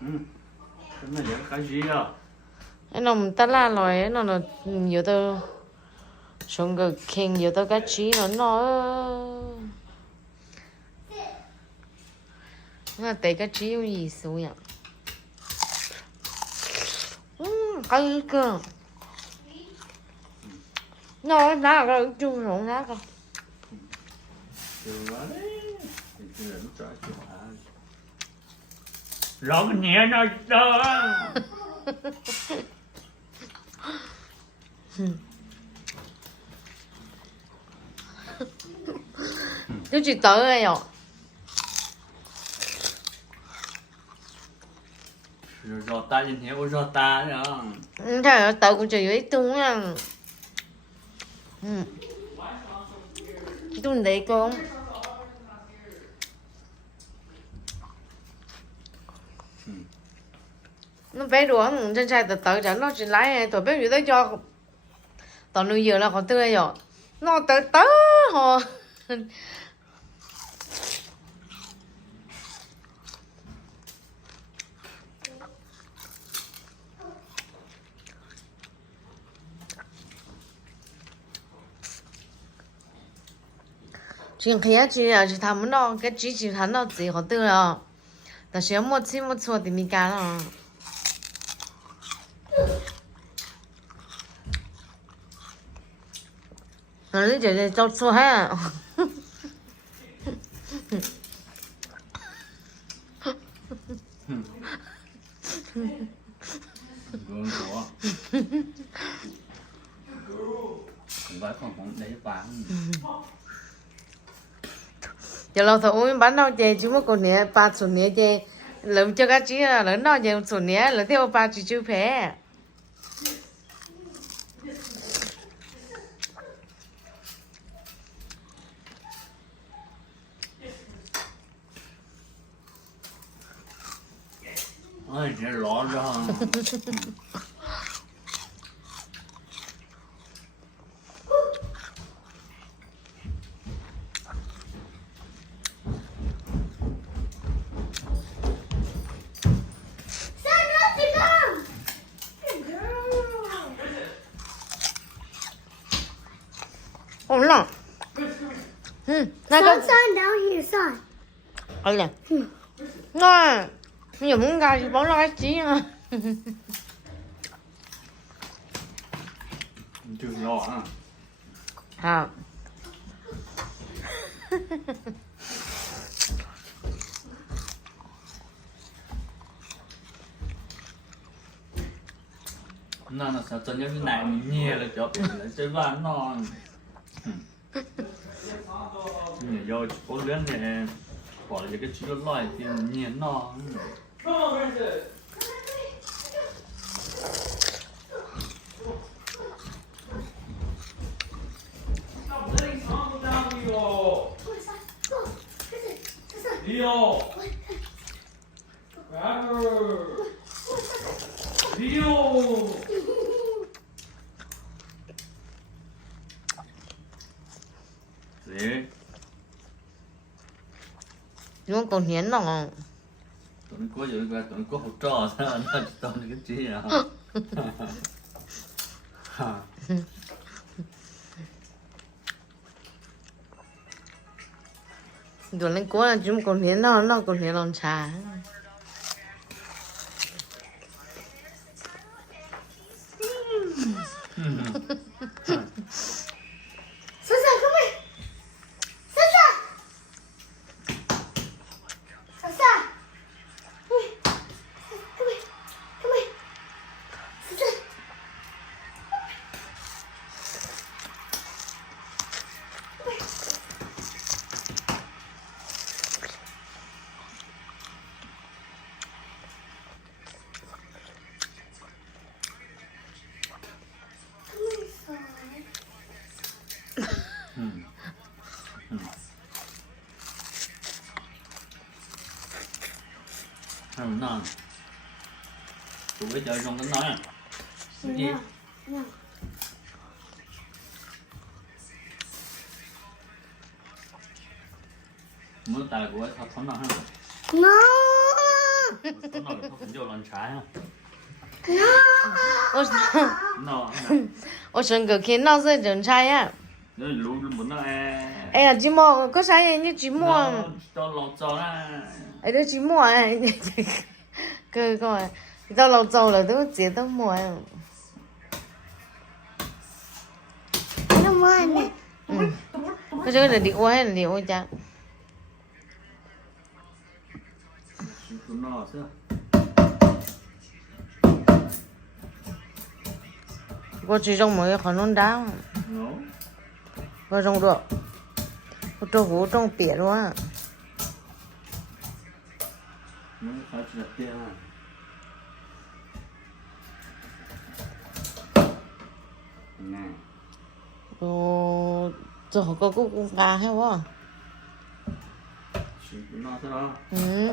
cái này là cái gì à? Anh nằm ta la rồi nó là nhiều tao xong cái khen nhiều tao cái chí nó tệ cái chí有意思呀。还有一个，那哪个猪肉哪个？ Trường đó đấy, thì trường nó trả cho bạn. Rõ cái nhẹ nó đó. Chú chỉ tới rồi ạ. Rồi rõ ta nhìn thấy ôi rõ ta đó. Thế là tới cũng chỉ với tung nha. Tung đấy con. Nó bé đùa trên xe từ từ cho nó chỉ lái tụi bé người tới cho tao nuôi giờ là còn tươi rồi nó từ từ hồ chuyện kia chỉ là chỉ thằng nó cái chỉ thằng nó chỉ họ tươi rồi但是没吃没错的米干了。你姐姐做错还。Gương của. Không phải còn để bán. Giờ lâu thôi uống bán đâu chị chúng nó còn nhẹ ba số nhẹ chị lớn cho các chị là lớn đâu giờ số nhẹ là theo ba chị chưa phê. Ôi trời lọ ra. Ổn lắm. Này con Son down here, son. ổn lắm. Nó nhiều muốn gà thì bỏ ra cái gì à. Trường lọ à. À. Nó sao cho những cái này mình nhẹ là cho biết là chơi ván non. Nhẹ vô có lớn này bỏ lại cái chữ loại thì nhẹ non. Leo. Leo. Thế. Nó còn hiến rồi. Tụi nó có gì cả, tụi nó có hỗ trợ sao nó tụi nó cái gì à? Tụi nó cố là chúng còn hiến nó còn hiến lòng trà. Sasa, come here. Sasa. Sasa. Come here. Come here. Come here. Sasa. Không non. Tụi cái chơi trong tính nói à. Cái gì? No. Muốn tài của thằng nó ha. No. Có nói là không vô lần trái ha. 我 Nó. 我整个看到是人才呀。 Nó lú muốn nó哎呀，寂寞，个啥呀？你寂寞， cho lọt cho ra. 哎，都寂寞哎，个，到老早了都接到寞哎。 那么呢？cái chỗ này đi qua hay là đi qua cha Nó sao? qua chỉ trong mấy khả năng đá Nó. qua trong được qua trong hố trong biển luôn á Nó phải chỉ là tiền à. Nè. rồi giờ họ có cũng gà hay quá Chỉ nó thế đó. ừ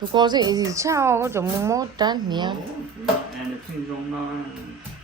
tụi con gì sao có chồng mốt trán nhỉ Nó ăn được sinh trong nó.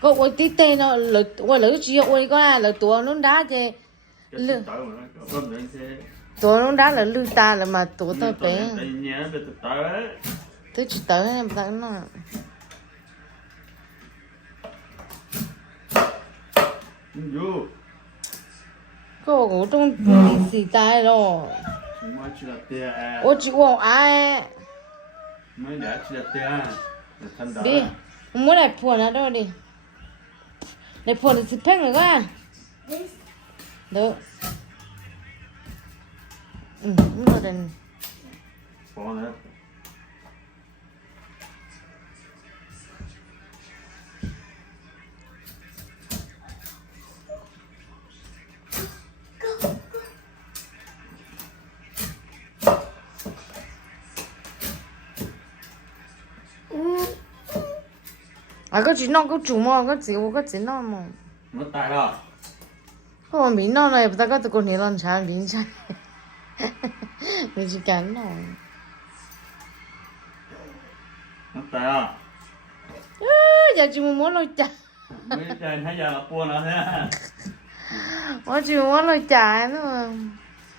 có quay tí tê nó lỡ quay lỡ chiều quay có à lỡ tụi nó đá chứ Cái sinh tới mà nó có vấn đề thế. tụi nó đá là lư ta là mà tụi tao bé Tại nhớ về từ tới. tới chỉ tới em ta nó Vô. có ngủ trong xì tai rồi Chúng mới chỉ là tiền. ôi chị uống ai Mới để chỉ là tiền. Để thân đó. đi muốn lại phun ở đâu đi lại phun thì phèn rồi quá được đúng rồi đây Bỏ nữa. à cái chuyện nó có chủ mà cái chuyện nó mà Nó tại đó. có mà mình nó này ta có tụi con này lần trái mình trái mình chỉ cắn nó Nó tại đó. giờ chị muốn lôi chả Mấy trên thấy giờ là buồn nữa thế. ôi chị muốn lôi chả nữa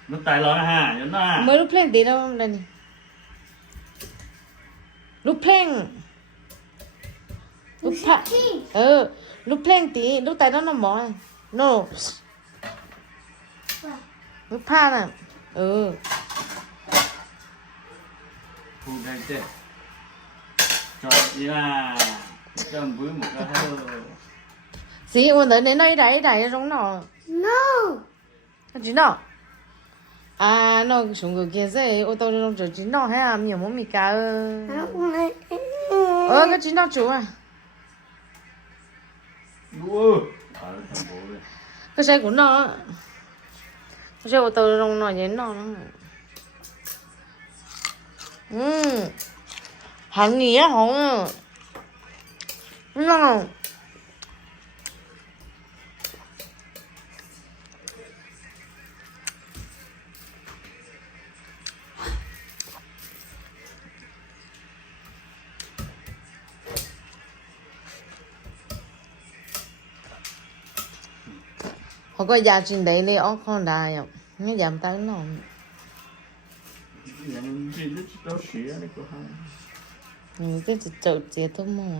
Nó tại lo ha, nhớ nó. mới lúc plen tí đâu đây này lúc plen lúc pha lúc plen tí lúc tay nó mỏi no lúc pha nè Thu đây chứ. Cho đi là cho với một cái hơi. xí ôn tới đến đây đẩy trong nó No. cái gì nó à nó xuống cái kia dễ ô tô trong chỗ chính nó hay à nhiều món mì cá I don't want it. cái chính nó chủ à Đua. Ở thành phố đây. cái xe của nó cái xe ô tô trong nó vậy nó hành gì á hổ nó họ có giá trên đấy đi ốc con đài không nó giảm tới nó Giờ mình chỉ biết đâu xía đấy có không. cái chậu chế tôi mua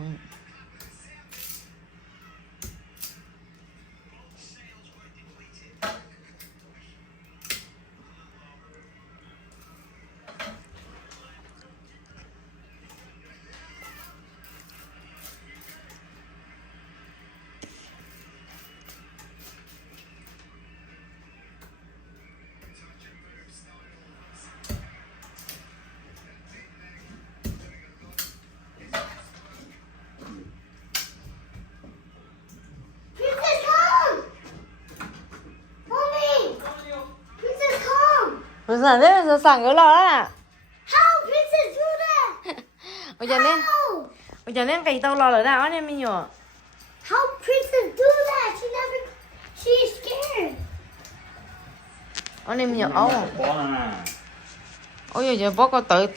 Princess, come! Mommy! Princess, come! rồi sáng thế rồi sáng cái lo đó How Princess do that? bây giờ nên How? bây giờ nên cái tao lo ở đó anh em mình nhở How Princess do that? She's scared. anh em nhở ấu Bỏ nè. ôi giờ bố có tự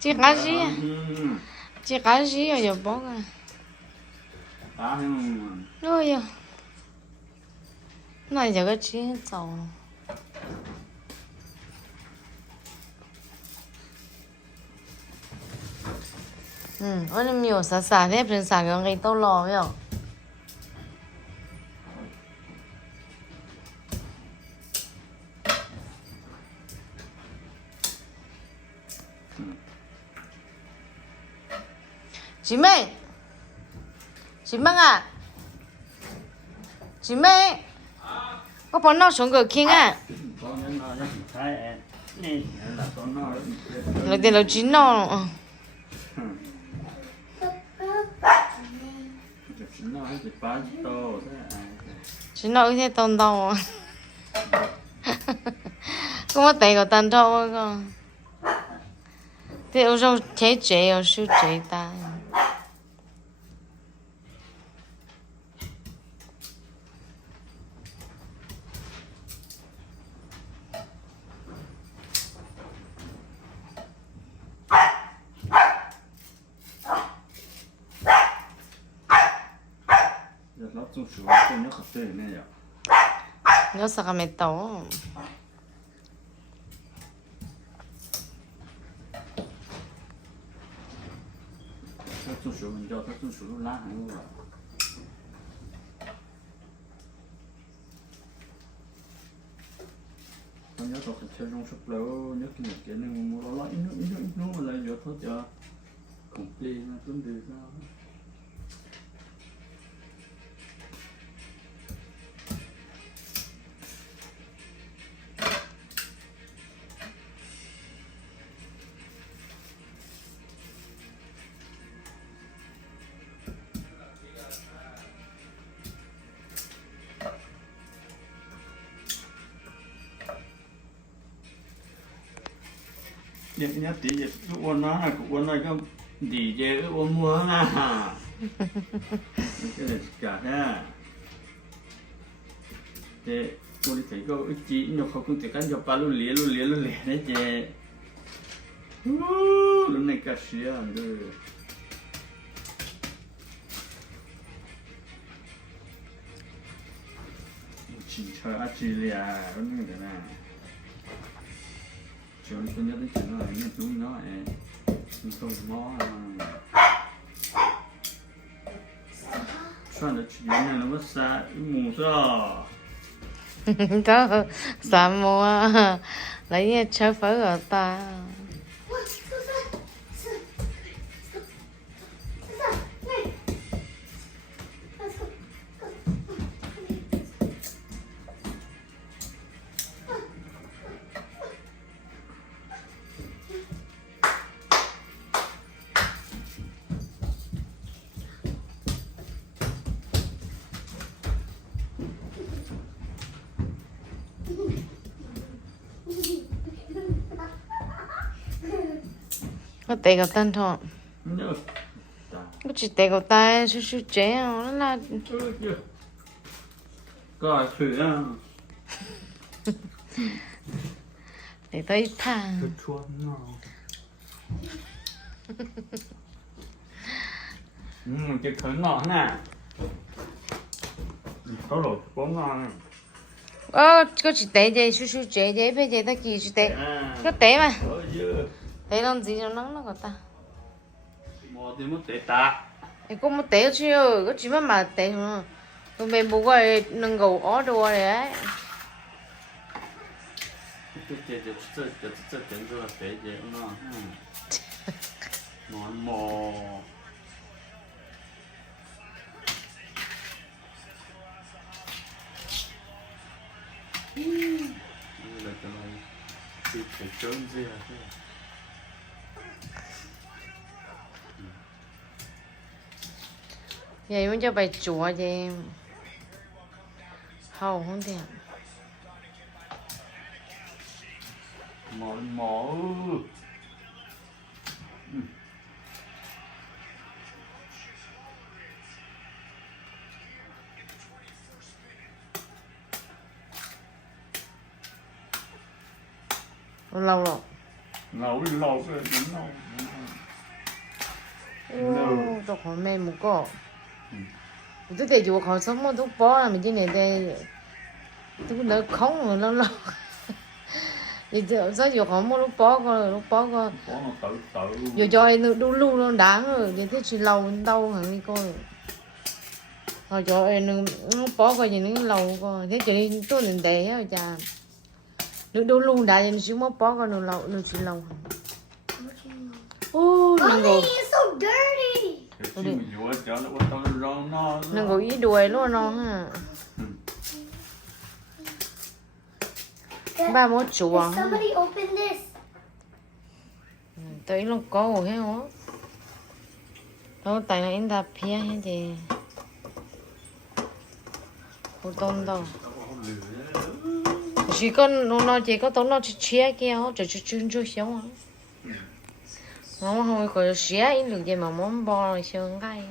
chỉ cá gì chỉ cá gì rồi giờ bố à Cá không. ôi giờ này giờ cái chi hết dầu 我那没有啥，那平啥个给都老了。chị Minh à, chị Minh, có bọn nó xuống cửa kia à? Con nó thái nè là con nó Là tiền là chín nó. nó thì ba tô Chín nó thế tông tông. Có mà tay của tan thôi con. Thế ở đâu thế chế ở siêu chế ta. nó trong số con nó khắp nơi này à Nhớ sao cái mệt tàu. nó trong số mình cho nó trong số lá hàng rồi con nhớ tôi phải chơi trong súp lâu nhớ cái này nên mua nó ít nó mà lại giờ thôi giờ không play nó cũng được sao nhớ tí gì cái uốn nó là cái uốn này cái đi về cái uốn mua à cái này cả ha thế uốn đi thấy cái chỉ nó không có thể cắt cho ba luôn lìa đấy chứ lúc này cả xía rồi chỉ chơi ăn chỉ lìa lúc này cái này chúng tôi nhớ đến chuyện là những chúng nó không mó soạn được chuyện này nó mất xa mù sao Đó, sao mua lấy chơi phở ở ta. Có tay cầu tan thôi. nhớ Có chỉ tay cầu tay su chế nó là coi thử á để tới thang. cái chuột nó cái khởi ngọn nè có rồi có ngon Có chỉ tay vậy su chế vậy bây giờ ta kỳ chỉ tay. Có tay mà. Tay làm gì cho nó có ta. mua thì muốn để ta Có một tay chứ, có chỉ mà tay thôi. Tụi mình bố gọi nâng gầu ó đồ đấy. cái tiền rồi để vậy nó ngon mò là cái này thì phải trốn gì à Vậy muốn cho bài chùa gì hầu không thể. mò Lâu rồi. lâu rồi đúng Ô, tôi khỏi mê một個。tôi để cho khỏi sống mà tôi bỏ là mình chỉ này đây tôi cũng đỡ không rồi lâu lâu thì giờ giờ họ mua lúc bó coi Có nó tự giờ cho em đu lu nó đáng rồi thì thế chỉ lâu đâu hẳn đi coi họ cho em nó bó coi gì nó lâu coi thế cho nên tôi nên để á cha được đu lu đã em chỉ mất bó coi nó lâu nó chỉ lâu ô Mommy, nâng gồ it's so dirty. Cái chim dũa cho nó bắt đầu rong nó nâng gồ ý đuôi luôn nó ha ba mốt chùa Did somebody open this? tới nó có rồi hả đâu tại là em đạp phía hay gì không tôn đâu chỉ có nó chỉ có tôn nó chỉ chia kia họ chỉ chuyên chú xíu á mà không có xía in được gì mà muốn bò xương cái